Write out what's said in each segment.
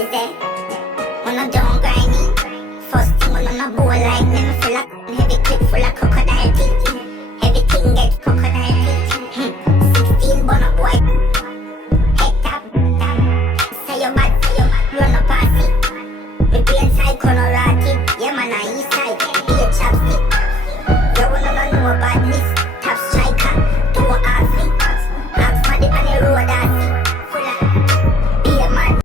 Is that when I'm done grinding? First thing when I'm a bowl like me, I feel like a heavy clip full of crocodile teeth. Everything get crocodile teeth. 16 bun up boy. Head tap, tap. Say you bad, run up and see. We be inside Colorado. Yeah man, I east side. Be a chopstick. You wanna know badness. Top striker. Don't ask me. Ask for the on the road I see. Full of be a man.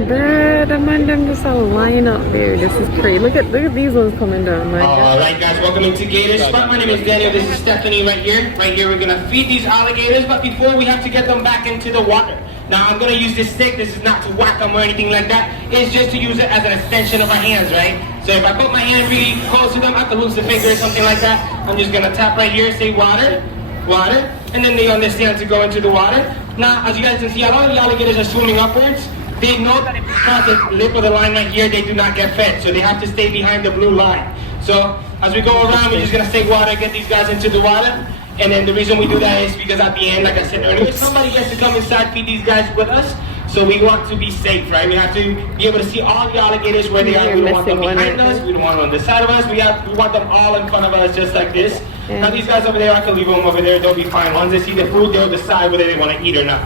Bruh, the man them just a line up there. This is crazy. Look at these ones coming down. My God. Alright guys, welcome into Gator Spot. My name is Daniel, this is Stephanie right here. Right here we're gonna feed these alligators, but before we have to get them back into the water. Now I'm gonna use this stick. This is not to whack them or anything like that. It's just to use it as an extension of my hands, right? So if I put my hand really close to them, I have to lose a finger or something like that. I'm just gonna tap right here, say water, water, and then they understand to go into the water. Now, as you guys can see, a lot of the alligators are swimming upwards. They know that if they cross the lip of the line right here, they do not get fed. So they have to stay behind the blue line. So as we go around, we're just gonna say water, get these guys into the water. And then the reason we do that is because at the end, like I said earlier, somebody gets to come inside, feed these guys with us. So we want to be safe, right? We have to be able to see all the alligators where they are. We don't want them behind us. We don't want them on the side of us. We want them all in front of us, just like this. Now these guys over there, I can leave them over there. They'll be fine. Once they see the food, they'll decide whether they want to eat or not.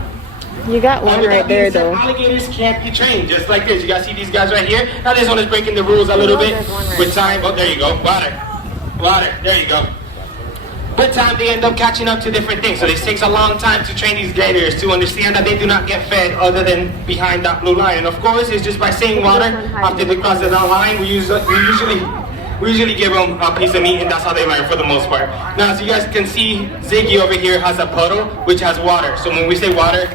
You got one right there, though. Alligators can't be trained, just like this. You guys see these guys right here? Now this one is breaking the rules a little bit with time. Oh, there you go. Water. Water. There you go. With time, they end up catching up to different things. So this takes a long time to train these gators to understand that they do not get fed other than behind that blue line. And of course, it's just by saying water after they cross that line. We usually give them a piece of meat, and that's how they learn for the most part. Now, as you guys can see, Ziggy over here has a puddle which has water. So when we say water,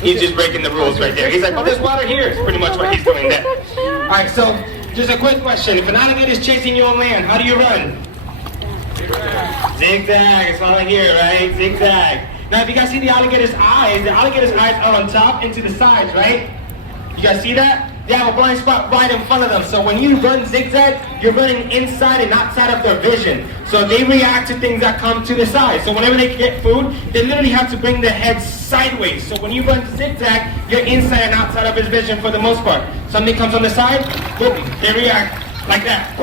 he's just breaking the rules right there. He's like, "But there's water here." It's pretty much what he's doing there. All right. So just a quick question: if an alligator is chasing you on land, how do you run? Zigzag, it's all here, right? Zigzag. Now, if you guys see the alligator's eyes are on top and to the sides, right? You guys see that? They have a blind spot right in front of them. So when you run zigzag, you're running inside and outside of their vision. So they react to things that come to the side. So whenever they get food, they literally have to bring their head sideways. So when you run zigzag, you're inside and outside of his vision for the most part. Something comes on the side, boom, they react like that.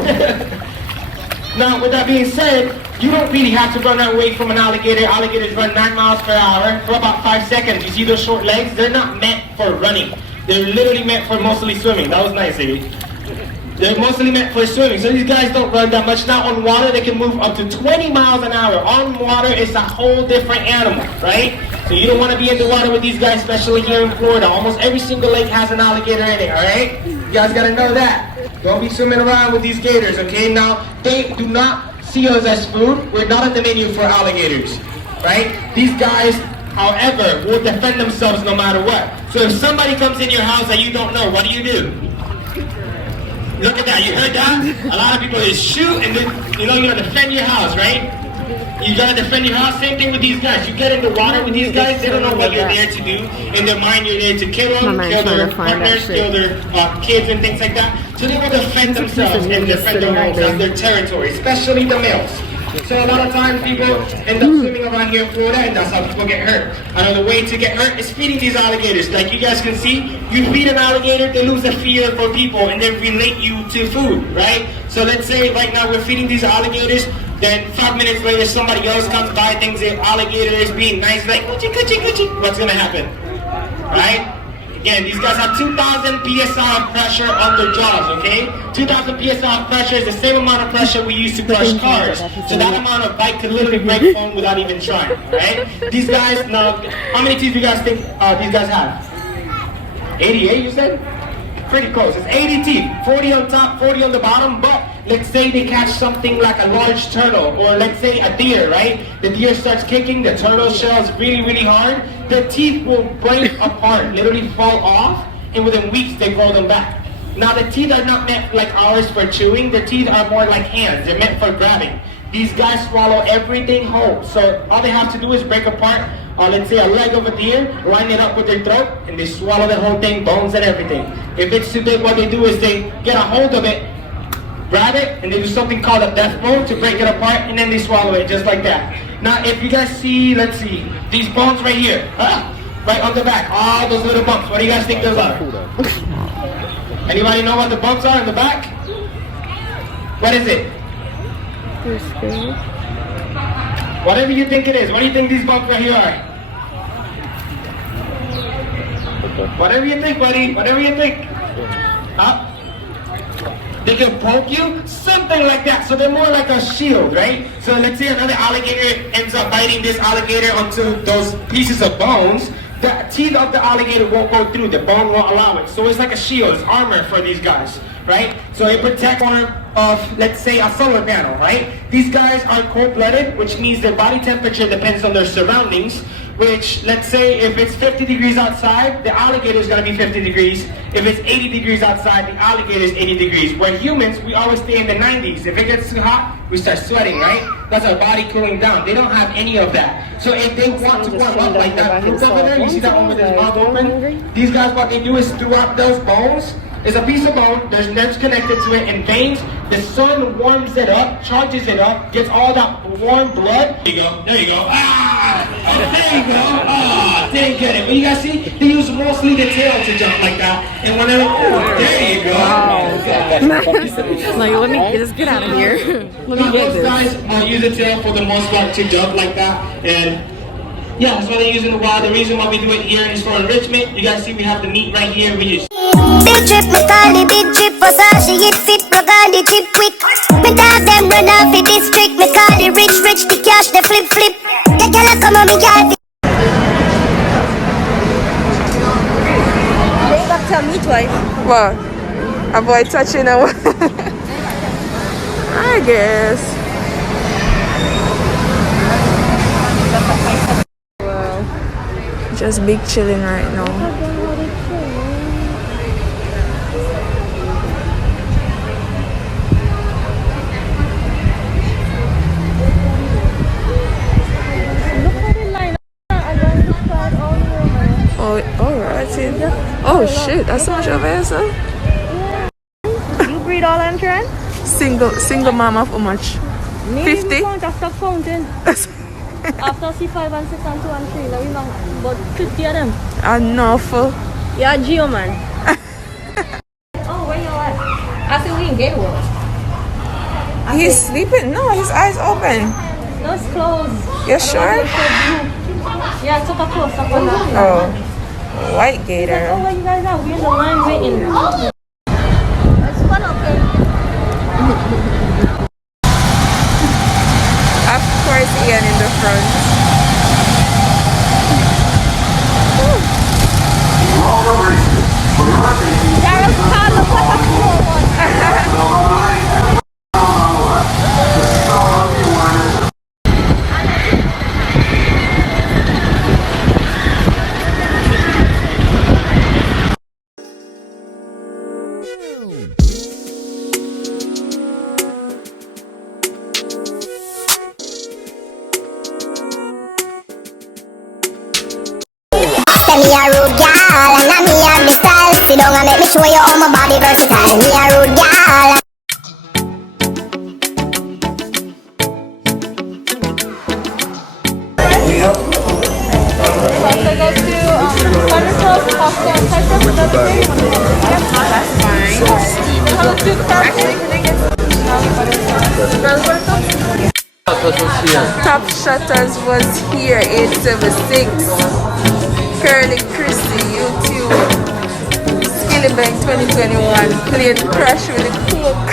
Now, with that being said, you don't really have to run away from an alligator. Alligators run 9 miles per hour for about 5 seconds. You see those short legs? They're not meant for running. They're literally meant for mostly swimming. That was nice, Iggy. They're mostly meant for swimming. So these guys don't run that much. Now, on water, they can move up to 20 miles an hour. On water, it's a whole different animal, right? So you don't want to be in the water with these guys, especially here in Florida. Almost every single lake has an alligator in it, all right? You guys got to know that. Don't be swimming around with these gators, okay? Now, they do not see us as food. We're not on the menu for alligators, right? These guys, however, will defend themselves no matter what. So if somebody comes in your house that you don't know, what do? Look at that, you heard that? A lot of people just shoot and then, you're gonna defend your house, right? You gotta defend your house. Same thing with these guys. You get in the water with these guys, they don't know what you're there to do. In their mind, you're there to kill them, kill their partners, kill their kids and things like that. So they will defend themselves and defend their homes. That's their territory, especially the males. So a lot of times people end up swimming around here in Florida, and that's how people get hurt. Another way to get hurt is feeding these alligators. Like you guys can see, you feed an alligator, they lose a fear for people, and they relate you to food, right? So let's say right now we're feeding these alligators, then 5 minutes later somebody else comes by, thinks the alligator is being nice, like, coochie, coochie, coochie. What's gonna happen, right? Again, these guys have 2,000 psi of pressure on their jaws, okay? 2,000 psi of pressure is the same amount of pressure we use to crush cars. So that amount of bite could literally break foam without even trying, right? These guys, now, how many teeth do you guys think these guys have? 88, you said? Pretty close. It's 80 teeth, 40 on top, 40 on the bottom, but let's say they catch something like a large turtle, or let's say a deer, right? The deer starts kicking, the turtle shell is really, really hard. The teeth will break apart, literally fall off, and within weeks they grow them back. Now the teeth are not meant like ours for chewing. The teeth are more like hands. They're meant for grabbing. These guys swallow everything whole. So all they have to do is break apart, let's say a leg of a deer, line it up with their throat, and they swallow the whole thing, bones and everything. If it's too big, what they do is they get a hold of it, grab it, and they do something called a death bone to break it apart, and then they swallow it just like that. Now if you guys see, let's see, these bones right here, right on the back, all those little bumps, what do you guys think those are? Anybody know what the bumps are in the back? What is it? Whatever you think it is. What do you think these bumps right here are? Whatever you think, buddy. Whatever you think. Huh? They can poke you? Something like that. So they're more like a shield, right? So let's say another alligator ends up biting this alligator onto those pieces of bones. The teeth of the alligator won't go through. The bone won't allow it. So it's like a shield. It's armor for these guys, right? So it protects of, let's say, a solar panel, right? These guys are cold-blooded, which means their body temperature depends on their surroundings, which, let's say, if it's 50 degrees outside, the alligator is going to be 50 degrees. If it's 80 degrees outside, the alligator is 80 degrees. Where humans, we always stay in the 90s. If it gets too hot, we start sweating, right? That's our body cooling down. They don't have any of that. So if they want to warm up like that, look over there, you see that one with his mouth open? These guys, what they do is throughout those bones, is a piece of bone, there's nerves connected to it and veins. The sun warms it up, charges it up, gets all that warm blood. There you go, there you go. Ah! There you go. Ah, didn't get it. But you guys see, they use mostly the tail to jump like that. And whenever, there you go. Wow. Like, let me just get out of here. Let me get this. Those guys use the tail for the most part to jump like that. And yeah, that's why they use it in the wild. The reason why we do it here is for enrichment. You guys see we have the meat right here. We just big trip, me call the big trip. Versace hit fit, program the chip quick. Me dog them run off the district. Me call the rich, the cash, the flip. The girl come on me yard. They back to me twice. What? Avoid touching her. I guess. Wow. Just big chilling right now. Oh shit, that's so much over here, sir. You breed all them children? Single mom of how much? 50? Stop counting. After C5 and 6 and 2 and 3, now you know about 50 of them. Enough. Yeah, Geo man. Oh, where you at? I see we in Gateway. He's sleeping? No, his eyes open. No, it's closed. You sure? Yeah, I took a close up on that. Oh. White gator. Like, oh, where you guys are? We're in the line waiting. Oh. It's fun up here. Of course, Ian in the front. Daryl's car looks like a cool one. Me a rude gal, and I'm me have the style. Sit down and make me show you how my body versatile. Me a rude gal. Top Shutters was here, 876. Kurly, Krissy, YouTube, Skillybank 2021, played Crash with the Coke.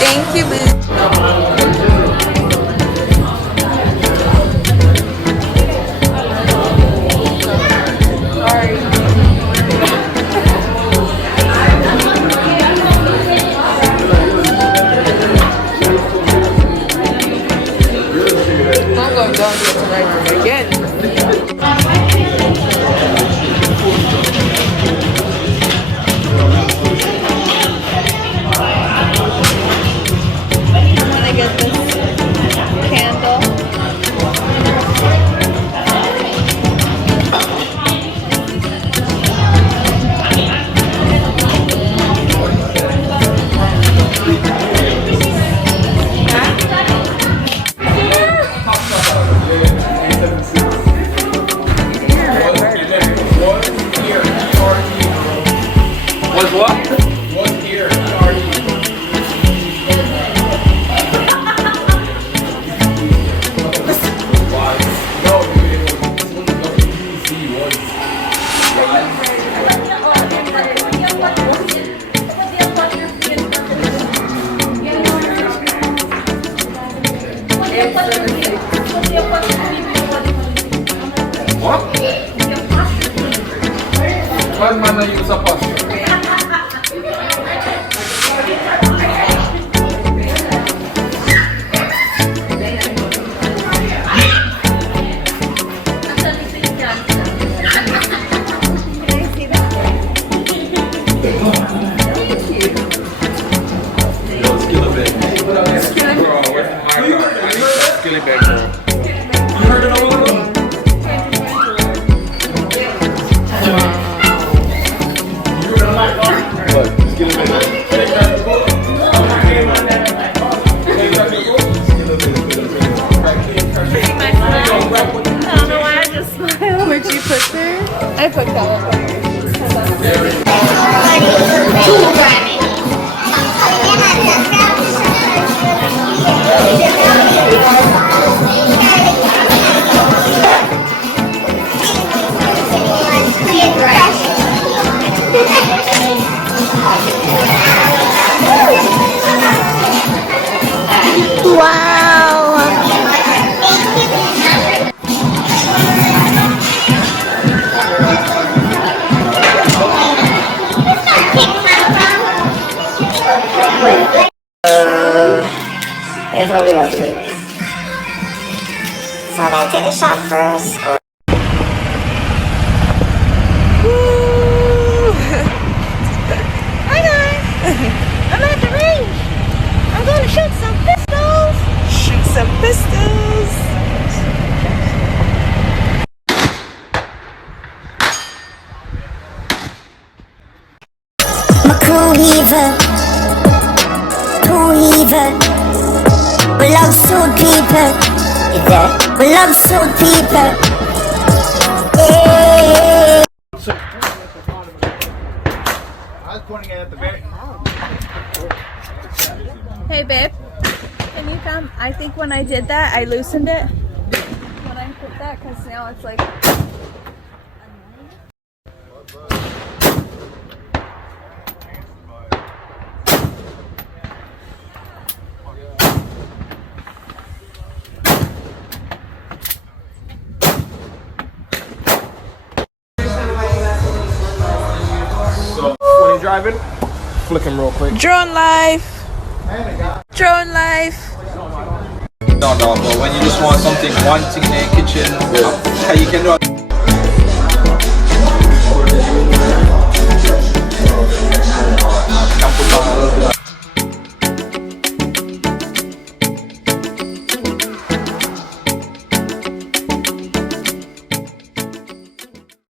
Thank you, bitch. done again. I'm gonna get this candle. Was what? Was here. What? What man I use a pass? Where'd you put there? I put that. Here's what we gonna do. So I'm gonna take a shot first. Hi guys! I'm at the range. I'm gonna shoot some pistols. Shoot some pistols. I'm a crew heaver. Crew heaver. We love suit people. Is that? We love suit people. Yeah. I was pointing at the very. Hey babe, can you come? I think when I did that, I loosened it. When I put that, because now it's like. When you're driving, flick him real quick. Drone life. Drone life. No, but when you just want something, one thing in the kitchen, how you can do it.